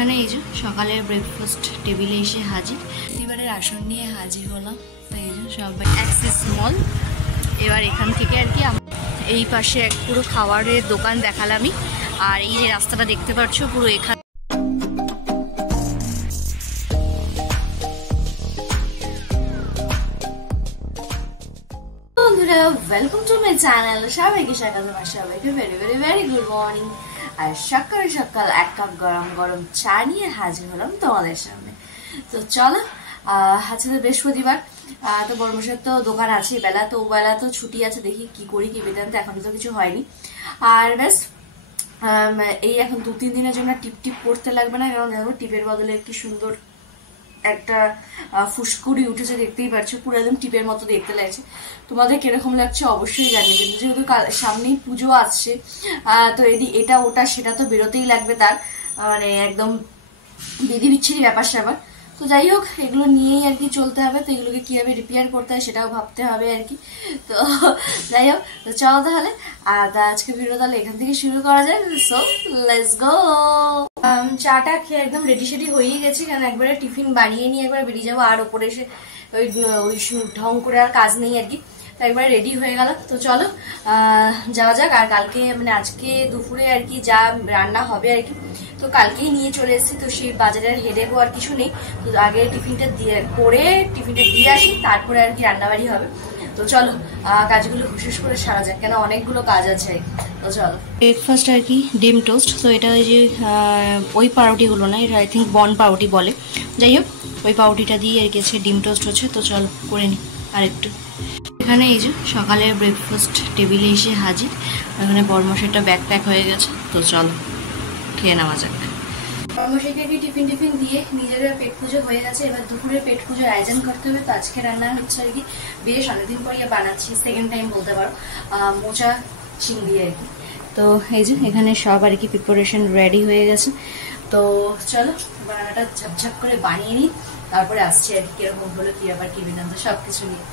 এখানে এই যে সকালের ব্রেকফাস্ট টেবিলে এসে হাজির, এবারে আসন নিয়ে হাজির হলাম। তাই এই যে সবাই অ্যাক্সেস মল। এবার এখান থেকে আর কি এই পাশে এক পুরো খাবারের দোকান দেখালামই, আর এই যে রাস্তাটা দেখতে পাচ্ছ পুরো এখানে ওয়েলকাম টু মাই চ্যানেল। সবাইকে স্বাগত, সবাইকে very very very good morning. আর সকাল সকাল এক কাপ গরম গরম চা নিয়ে হাজির হলাম তোমাদের সামনে। তো চলো, আজকে তো বৃহস্পতিবার, তো বর্মশের তো দোকান আছে বেলা, তো বেলা তো ছুটি আছে, দেখি কি করি কি বেদান্ত, এখন তো কিছু হয়নি। আর ব্যাস এই এখন 2-3 দিনের জন্য টিপ টিপ করতে লাগবে না, কারণ দেখো টিপের বদলে কি সুন্দর একটা ফুসকুড়ি উঠেছে, দেখতেই পাচ্ছ, পুরো একদম টিপের মতো দেখতে লাগছে। তোমাদের কিরকম লাগছে অবশ্যই জানিয়ে, কিন্তু যেহেতু সামনেই পুজো আসছে, তো এটা ওটা সেটা তো বেরোতেই লাগবে, তার মানে একদম বিধি বিচ্ছিরি ব্যাপার স্যাপার। তো যাই হোক, এগুলো নিয়েই আর কি চলতে হবে, তো এগুলোকে কিভাবে রিপেয়ার করতে হয় সেটাও ভাবতে হবে আর কি। তো যাই হোক, তো চলো তাহলে, আর আজকে ভিডিও তাহলে এখান থেকে শুরু করা যায়। So let's go. চাটা খেয়ে একদম রেডি সেডি হয়েই গেছি, কারণ একবারে টিফিন বানিয়ে নিয়ে একবার বেরিয়ে যাবো, আর ওপরে এসে ওই ঢং করে আর কাজ নেই আর কি, তো একবারে রেডি হয়ে গেল। তো চলো যাওয়া যাক। আর কালকে মানে আজকে দুপুরে আর কি যা রান্না হবে আর কি, তো কালকেই নিয়ে চলে এসেছি, তো সেই বাজারের হেডেকও আর কিছু নেই। তো আগে টিফিনটা দিয়ে আসি, তারপরে আর কি রান্নাবাড়ি হবে। তো চলো কাজগুলো হুশেষ করে সারা যাক, কেন অনেকগুলো কাজ আছে। তো চলো, ব্রেকফাস্ট আর কি ডিম টোস্ট। তো এটা ওই যে ওই পাউরুটিগুলো না, এটা আই থিঙ্ক বন পাউরুটি বলে। যাই হোক, ওই পাউরুটিটা দিয়ে আর কি ডিম টোস্ট হচ্ছে। তো চলো করে নিই আর একটু। এখানে এই যে সকালের ব্রেকফাস্ট টেবিলে এসে হাজির, এখানে বর্মশেরটা ব্যাগ প্যাক হয়ে গেছে। তো চলো খেয়ে নেওয়া যাক। বর্মশেরকে কি টিফিন দিয়ে নিজের পেট পুজো হয়ে গেছে, এবার দুপুরে পেট পুজোর আয়োজন করতে হবে। তো আজকে রান্না হচ্ছে আর কি, বেশ অনেকদিন পরে বানাচ্ছি, সেকেন্ড টাইম বলতে পারো, মোচা চিংড়ি আর কি। তো এই যে এখানে সব আর কি প্রিপারেশন রেডি হয়ে গেছে। তো চলো রান্নাটা ঝপঝপ করে বানিয়ে নিই, তারপরে আসছি আর কি কিরকম হলো, কি ব্যাপার কি বিধান্ত সবকিছু নিয়ে।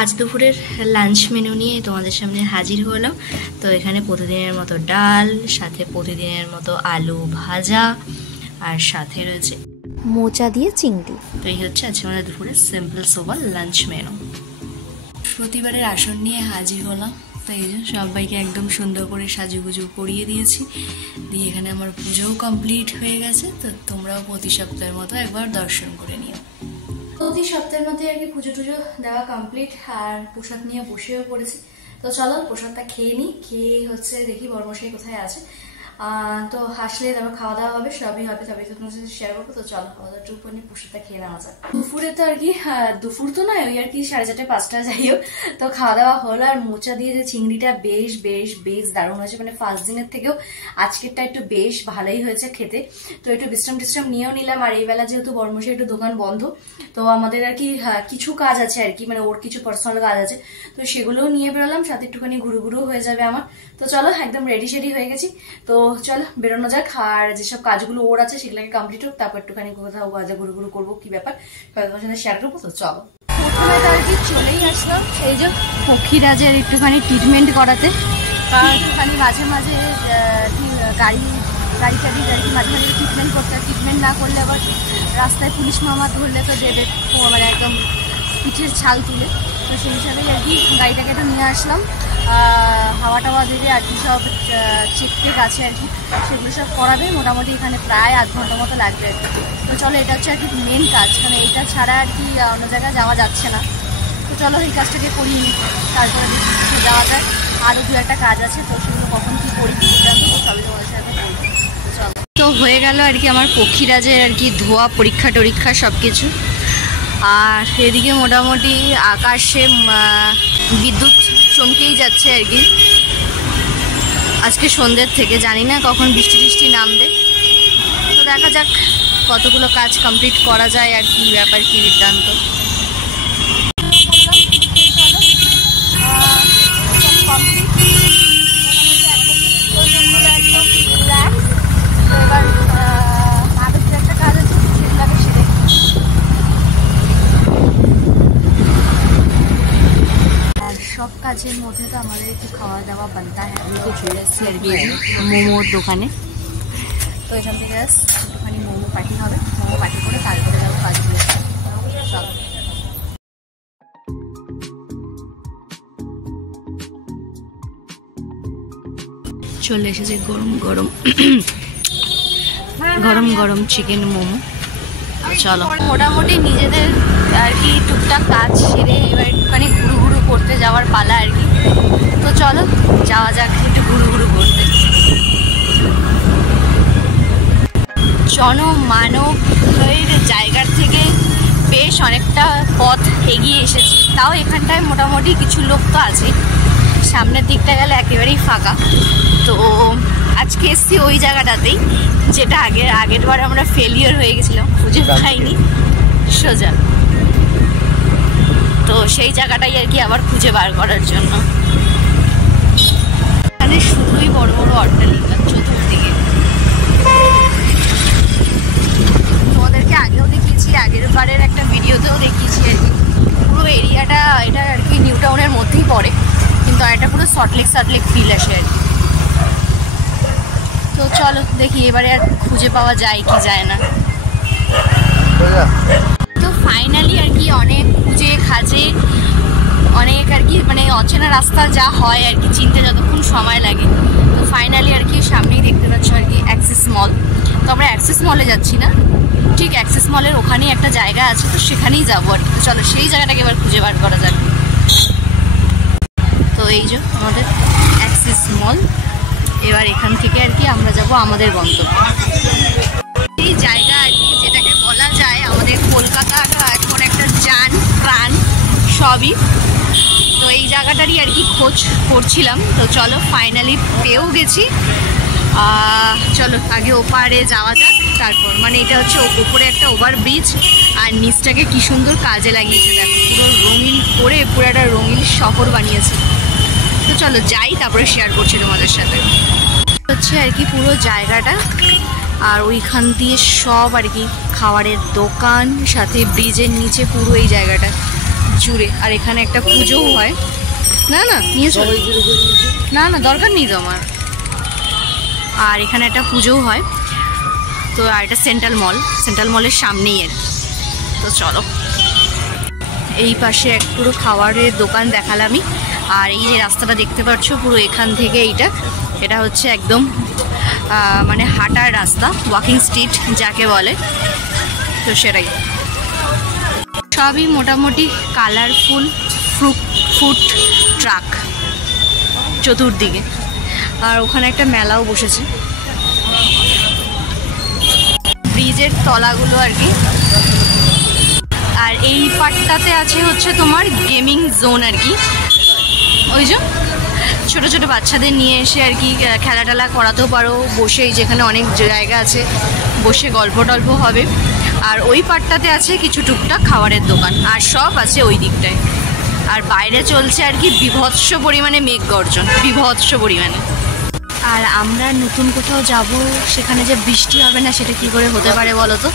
আজ দুপুরের লাঞ্চ মেনু নিয়ে তোমাদের সামনে হাজির হলাম। তো এখানে প্রতিদিনের মতো ডাল, সাথে প্রতিদিনের মতো আলু ভাজা, আর সাথে রয়েছে মোচা দিয়ে চিংড়ি। তো এই হচ্ছে আজকে আমাদের দুপুরের সিম্পল সোবার লাঞ্চ মেনু। প্রতিবারের আসন নিয়ে হাজির হলাম। তো এই যে সবাইকে একদম সুন্দর করে সাজুগুজু করিয়ে দিয়েছি, দিয়ে এখানে আমার পুজোও কমপ্লিট হয়ে গেছে। তো তোমরাও প্রতি সপ্তাহের মতো একবার দর্শন করে নিও। প্রতি সপ্তাহের মধ্যে আর কি পুজো টুজো দেওয়া কমপ্লিট, আর প্রসাদ নিয়ে বসেও পড়েছি। তো চলো প্রসাদটা খেয়ে নিই, খেয়ে হচ্ছে দেখি বর্মশাই কোথায় আছে। তো আসলে তারপর খাওয়া দাওয়া হবে, সবই হবে, তবে তোমার সাথে শেয়ার করবো। তো চলো খাওয়া দাওয়া টুকু নিয়ে প্রসাদটা খেয়ে নেওয়া যায়। দুপুরে তো আর কি দুপুর তো নয়, ওই আর কি 4:30-5টা, যাই হোক। তো খাওয়া দাওয়া হলো, আর মোচা দিয়ে যে চিংড়িটা বেশ বেশ বেশ দারুণ হয়েছে, মানে ফার্স্ট দিনের থেকেও আজকেরটা একটু বেশ ভালোই হয়েছে খেতে। তো একটু বিশ্রাম নিয়েও নিলাম, আর এই বেলা যেহেতু বর্মশাই একটু দোকান বন্ধ, তো আমাদের আর কি কিছু কাজ আছে আর কি, মানে ওর কিছু পার্সোনাল কাজ আছে, তো সেগুলোও নিয়ে বেরোলাম, সাথে একটুখানি ঘুরু হয়ে যাবে আমার। তো চলো একদম রেডি সেডি হয়ে গেছি, তো চলো বেরোনো যাক। আর যেসব কাজগুলো ওর আছে সেগুলোকে কমপ্লিট হোক, তারপর একটুখানি কোথাও বাজে ঘুরু করবো, কি ব্যাপার তোমার সাথে শেয়ার করবো। তো চলো প্রথমে তো আর কি চলেই আসলাম এই যে পক্ষীরাজের একটুখানি ট্রিটমেন্ট করাতে, কারণ একটুখানি মাঝে মাঝে গাড়ি মাঝে মাঝে ট্রিটমেন্ট করতে, ট্রিটমেন্ট না করলে আবার রাস্তায় পুলিশ মামা ধরলে তো দেবে, মানে একদম পিঠের ছাল তুলে। তো সেই হিসাবে আর কি গাড়িটাকে একটু নিয়ে আসলাম, হাওয়া টাওয়া দেবে আর কি, সব চেক আছে আর কি, সেগুলো সব করাবে। মোটামুটি এখানে প্রায় 8 ঘন্টা মতো লাগবে আর কি। তো চলো এটা হচ্ছে আর কি মেন কাজ, মানে এটা ছাড়া আর কি অন্য জায়গায় যাওয়া যাচ্ছে না। তো চলো এই কাজটাকে করিয়ে নিই, তারপরে দেখি যাওয়া যায়। আরও 2-1টা কাজ আছে, তো সেগুলো কখন কি করি জানতো, তো সবই তোমাদের সাথে বলবো। তো চলো, তো হয়ে গেল আর কি আমার পক্ষীরাজের আর কি ধোয়া পরীক্ষা সব কিছু। আর এদিকে মোটামুটি আকাশে বিদ্যুৎ চমকেই যাচ্ছে আর কি, আজকে সন্ধ্যের থেকে, জানি না কখন বৃষ্টি নামবে। তো দেখা যাক কতগুলো কাজ কমপ্লিট করা যায় আর কি ব্যাপার কি বৃত্তান্ত। সব কাজের মধ্যে তো আমাদের একটু খাওয়া দাওয়া বানতা হয়। আমি তো চলে এসেছি আর কি মোমোর দোকানে, তো এখান থেকে একটুখানি মোমো পার্টি হবে, মোমো পার্টি করে তারপরে যাবো কাজগুলো। সব চলে এসেছে গরম গরম গরম গরম চিকেন মোমো। চলো মোটামুটি নিজেদের আর কি টুকটাক কাজ সেরে এবার একটুখানি ঘুরু ঘুরু করতে যাওয়ার পালা আর কি। তো চলো যাওয়া যাক একটু ঘুরু ঘুরু করতে। জনমানবের জায়গার থেকে বেশ অনেকটা পথ এগিয়ে এসেছি, তাও এখানটায় মোটামুটি কিছু লোক তো আছে, সামনের দিকটা গেলে একেবারেই ফাঁকা। তো আজকে এসছি ওই জায়গাটাতেই যেটা আগের বার আমরা ফেলিওর হয়ে গেছিলাম, খুঁজে পাইনি সোজা। তো সেই জায়গাটাই আর কি আবার খুঁজে বার করার জন্য। এখানে শুধুই বড় বড় অট্টালিকা চতুর্দিকে। তোমাদেরকে আগেও দেখিয়েছি, আগের বারের একটা ভিডিওতেও দেখিয়েছি আর কি। পুরো এরিয়াটা এটা আর কি নিউ টাউনের মধ্যেই পড়ে, কিন্তু এটা পুরো সল্টলেক ফিল আসে আর কি। তো চলো দেখি এবারে আর খুঁজে পাওয়া যায় কি যায় না। তো ফাইনালি আর কি অনেক খুঁজে খাজে অনেক আর কি মানে অচেনা রাস্তা যা হয় আর কি চিনতে যতক্ষণ সময় লাগে, তো ফাইনালি আর কি সামনেই দেখতে পাচ্ছ আর কি অ্যাক্সিস মল। তো আমরা অ্যাক্সিস মলে যাচ্ছি না, ঠিক অ্যাক্সিস মলের ওখানেই একটা জায়গা আছে, তো সেখানেই যাবো আর কি। তো চলো সেই জায়গাটাকে এবার খুঁজে বার করা যাক। তো এই যে আমাদের অ্যাক্সিস মল, এবার এখান থেকে আর কি আমরা যাব আমাদের গন্তব্যে। এই জায়গা আর কি যেটাকে বলা যায় আমাদের কলকাতার এখন একটা জান প্রাণ সবই। তো এই জায়গাটারই আর কি খোঁজ করছিলাম। তো চলো ফাইনালি পেয়েও গেছি। চলো আগে ওপারে যাওয়া যাক, তারপর মানে এটা হচ্ছে ওপরে একটা ওভারব্রিজ আর নিচটাকে কি সুন্দর কাজে লাগিয়েছে দেখো, পুরো রঙিন করে পুরো একটা রঙিন শহর বানিয়েছে। তো চলো যাই, তারপরে শেয়ার করছি তোমাদের সাথে। হচ্ছে আর কি পুরো জায়গাটা, আর ওইখান দিয়ে সব আর কি খাবারের দোকান, সাথে ব্রিজের নিচে পুরো এই জায়গাটা জুড়ে। আর এখানে একটা পুজোও হয়। না না নিয়ে চলো, না না দরকার নেই তো আমার। আর এখানে একটা পুজোও হয়। তো আর এটা সেন্ট্রাল মলের সামনেই আর কি। তো চলো এই পাশে এক পুরো খাবারের দোকান দেখালামই। আর এই যে রাস্তাটা দেখতে পাচ্ছ পুরো এখান থেকে এটা হচ্ছে একদম মানে হাঁটার রাস্তা, ওয়াকিং স্ট্রিট যাকে বলে। তো সেটাই সবই মোটামুটি কালারফুল ফুড ট্রাক চতুর্দিকে। আর ওখানে একটা মেলাও বসেছে, ব্রিজের তলাগুলো আর কি। আর এই পার্টটাতে আছে হচ্ছে তোমার গেমিং জোন আর কি। ওই যে ছোটো ছোটো বাচ্চাদের নিয়ে এসে আর কি খেলা টেলা করাতেও পারো বসেই, যেখানে অনেক জায়গা আছে বসে গল্প টল্প হবে। আর ওই পার্টটাতে আছে কিছু টুকটাক খাবারের দোকান, আর সব আছে ওই দিকটায়। আর বাইরে চলছে আর কি বিভৎস পরিমাণে মেঘ গর্জন, বিভৎস পরিমাণে। আর আমরা নতুন কোথাও যাব, সেখানে যে বৃষ্টি হবে না সেটা কি করে হতে পারে বলো তো?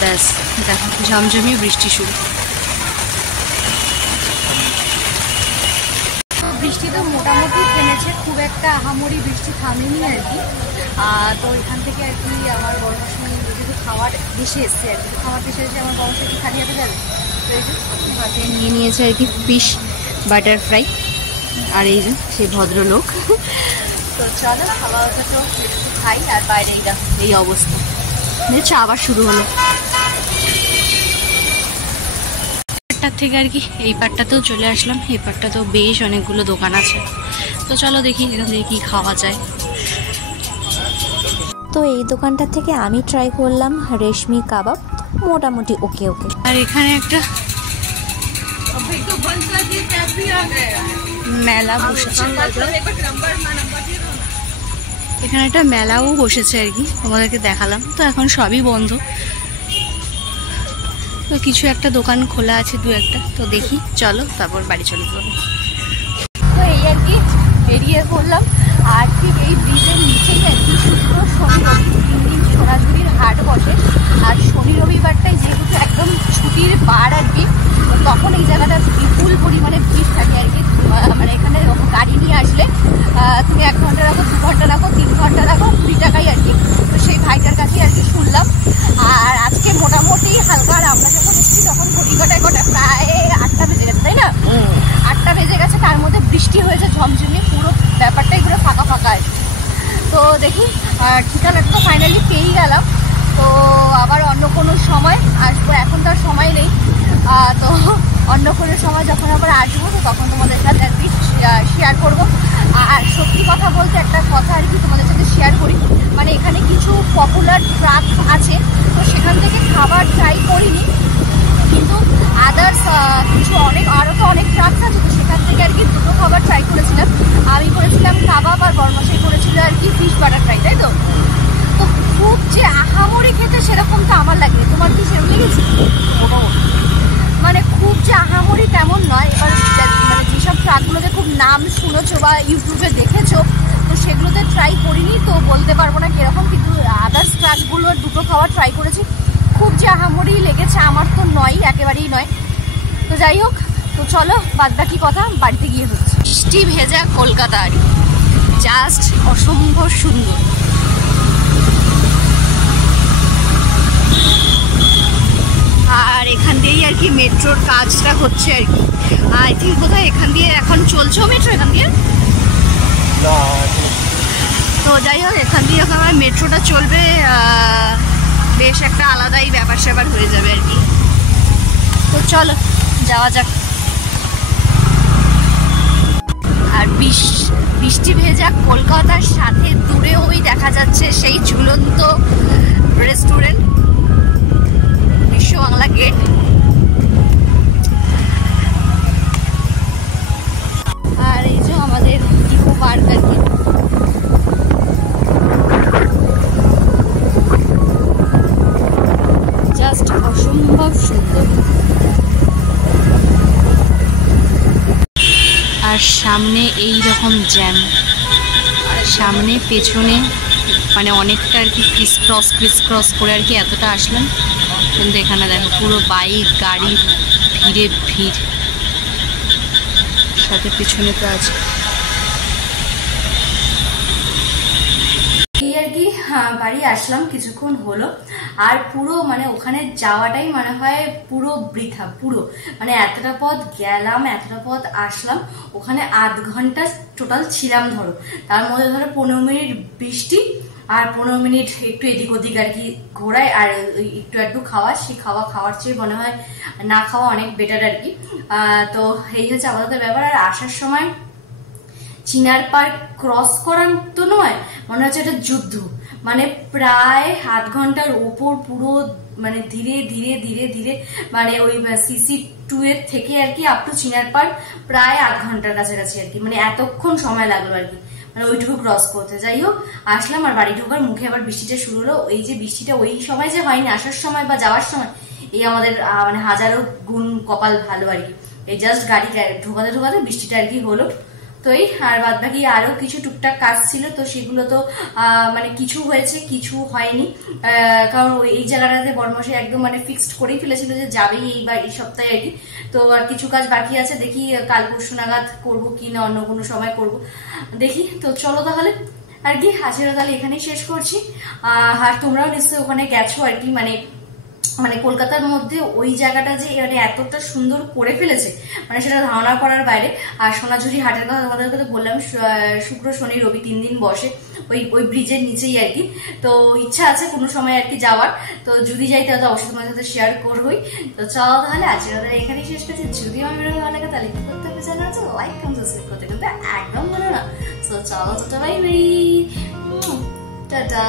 ব্যাস দেখো ঝমঝমিয়ে বৃষ্টি শুরু। বৃষ্টি তো মোটামুটি থেমেছে, খুব একটা আহামরি বৃষ্টি থামেনি আর কি। তো এখান থেকে আর কি আমার বড় মাসি যেহেতু খাবার দেশে এসছে আর কি, খাবার দেশে এসে আমার বড় মাসি খালি হাতে যাবে। তো এই যে হাতে নিয়ে নিয়েছে আর কি ফিশ বাটার ফ্রাই। আর এই যে সেই ভদ্রলোক। তো চলো খাওয়া হচ্ছে, তো একটু খাই। আর বাইরে এই অবস্থা দেখছো, আবার শুরু হলো। থেকে আর কি এই পার্টটাতেও চলে আসলাম। এই পার্টটাতেও বেশ অনেকগুলো দোকান আছে। তো চলো দেখি এখান থেকে কি খাওয়া যায়। তো এই দোকানটা থেকে আমি ট্রাই করলাম রেশমি কাবাব, মোটামুটি ওকে। আর এখানে একটা মেলা বসেছে, এখানে একটা মেলাও বসেছে আর কি, তোমাদেরকে দেখালাম। তো এখন সবই বন্ধ, তো কিছু একটা দোকান খোলা আছে দু একটা। তো দেখি চলো তারপর বাড়ি চলে যাবো। তো এই আর কি বেরিয়ে পড়লাম। আর ঠিক এই ব্রিজের নিচেই আর কি শুক্র শনি রবি 3 দিন সোনাঝুরির হাট বসে। আর শনি রবিবারটাই যেহেতু একদম ছুটির বার আর কি, তখন এই জায়গাটা বিপুল পরিমাণে ভিড় থাকে আর কি। মানে এখানে গাড়ি নিয়ে আসলে তুমি 1 ঘন্টা রাখো, 2 ঘন্টা রাখো, 3 ঘন্টা রাখো, 20 টাকাই আর কি। তো সেই ভাইটার কাছে আর কি শুনলাম। আর এখন তো আর সময় নেই, তো অন্য কোনো সময় যখন আবার আসবো তো তখন তোমাদের সাথে আর কি শেয়ার করবো। আর সত্যি কথা বলতে একটা কথা আর কি তোমাদের সাথে শেয়ার করি, মানে এখানে কিছু পপুলার ট্রাক আছে, তো সেখান থেকে খাবার ট্রাই করিনি, কিন্তু আদার্স কিছু আরও তো অনেক ট্রাকস আছে, তো সেখান থেকে আর কি দুটো খাবার ট্রাই করেছিলাম। আমি করেছিলাম কাবাব আর বর্মশাই করেছিল আর কি ফিশ বাটার ফ্রাই, তাই তো। তো খুব যে আহামরি খেতে সেরকম তো আমার লাগে, তোমার কি সেরকম লেগেছে? মানে খুব যে আহামরি তেমন নয়। এবার মানে যেসব ট্রাকগুলোতে খুব নাম শুনেছো বা ইউটিউবে দেখেছো, তো সেগুলোতে ট্রাই করিনি, তো বলতে পারবো না কিরকম, কিন্তু আদার্স ট্রাকগুলোর দুটো খাবার ট্রাই করেছি, খুব যে আহামরি লেগেছে আমার তো নয়, একেবারেই নয়। তো যাই হোক, তো চলো বাদ বাকি কথা বাড়িতে গিয়ে হচ্ছে। বৃষ্টি ভেজা কলকাতা আর কি, জাস্ট অসম্ভব সুন্দর। আর এখান দিয়েই আর কি মেট্রোর কাজটা হচ্ছে আর কি, আই থিঙ্ক বোধহয় এখান দিয়ে এখন চলছেও মেট্রো এখান দিয়ে। তো যাই হোক, এখান দিয়ে আমার মেট্রোটা চলবে, বেশ একটা আলাদাই ব্যাপার স্যাপার হয়ে যাবে আর কি। তো চলো যাওয়া যাক। আর বৃষ্টি ভেজা কলকাতার সাথে দূরে ওই দেখা যাচ্ছে সেই ঝুলন্ত রেস্টুরেন্ট বিশ্ব বাংলা গেট। আর এই যে আমাদের ইকো পার্ক আর কি। জাস্ট অসম্ভব সুন্দর। আর সামনে এই রকম জ্যাম, সামনে পেছনে মানে অনেকটা আর কি ক্রিস ক্রস করে আর কি এতটা আসলাম, কিন্তু এখানে দেখো পুরো বাইক গাড়ি ভিড়ে ভিড়, সাথে পিছনে তো আছে এই আর কি। বাড়ি আসলাম কিছুক্ষণ হলো, আর পুরো মানে ওখানে যাওয়াটাই মনে হয় পুরো বৃথা, পুরো মানে এতটা পথ গেলাম, এতটা পথ আসলাম, ওখানে আধ ঘন্টা টোটাল ছিলাম ধরো, তার মধ্যে ধরো 15 মিনিট বৃষ্টি আর 15 মিনিট একটু এদিক ওদিক আর কি ঘোরায়, আর একটু একটু খাওয়া, সেই খাওয়ার চেয়ে মনে হয় না খাওয়া অনেক বেটার আর কি। তো এই হচ্ছে আমাদের ব্যাপার। আর আসার সময় চিনার পার্ক ক্রস করার তো নয়, মনে হচ্ছে এটা যুদ্ধ, মানে প্রায় আধ ঘন্টার ওপর পুরো মানে ধীরে ধীরে ধীরে ধীরে মানে ওই CC2 এর থেকে আর কি আপ টু চিনার পার্ক প্রায় আধ ঘন্টার কাছাকাছি আর কি, মানে এতক্ষণ সময় লাগলো আর কি মানে ওইটুকু ক্রস করতে। যাই হোক আসলাম, আর বাড়ি ঢোকার মুখে আবার বৃষ্টিটা শুরু হলো। এই যে বৃষ্টিটা ওই সময় যে হয়নি, আসার সময় বা যাওয়ার সময়, এই আমাদের মানে হাজারো গুণ কপাল ভালো আর কি, এই জাস্ট গাড়ি ঢোকাতে ঢোকাতে বৃষ্টিটা আর কি হলো। তো এই আর বাদ বাকি আরো কিছু টুকটাক কাজ ছিল, তো সেগুলো তো মানে কিছু হয়েছে কিছু হয়নি, কারণ এই জায়গাটাতে বর্মশাই একদম মানে ফিক্সড করেই ফেলেছিল যে যাবেই এই সপ্তাহে আর কি। তো আর কিছু কাজ বাকি আছে, দেখি কাল পরশু নাগাদ করবো কি না অন্য কোনো সময় করব দেখি। তো চলো তাহলে আর কি, আজকের তাহলে এখানেই শেষ করছি। আর তোমরাও নিশ্চয়ই ওখানে গেছো আর কি, মানে মানে কলকাতার মধ্যে ওই জায়গাটা যে মানে এতটা সুন্দর করে ফেলেছে, মানে সেটা ধারণা করার বাইরে। আর সোনাঝুরি হাটের কথা তোমাদেরকে তো বললাম, শুক্র শনি রবি 3 দিন বসে ওই ব্রিজের নিচেই আর কি। তো ইচ্ছা আছে কোনো সময় আর কি যাওয়ার, তো যদি যাই তাহলে অবশ্যই তোমাদের সাথে শেয়ার করবোই। তো চলো তাহলে আজকে এখানেই শেষ করছি। যদি আমার ভিডিও ভালো লাগে তাহলে কি করতে হবে জানা আছে, লাইক কমেন্ট সাবস্ক্রাইব করতে কিন্তু একদম ভালো না। তো চলো টাটা, বাই বাই, টাটা।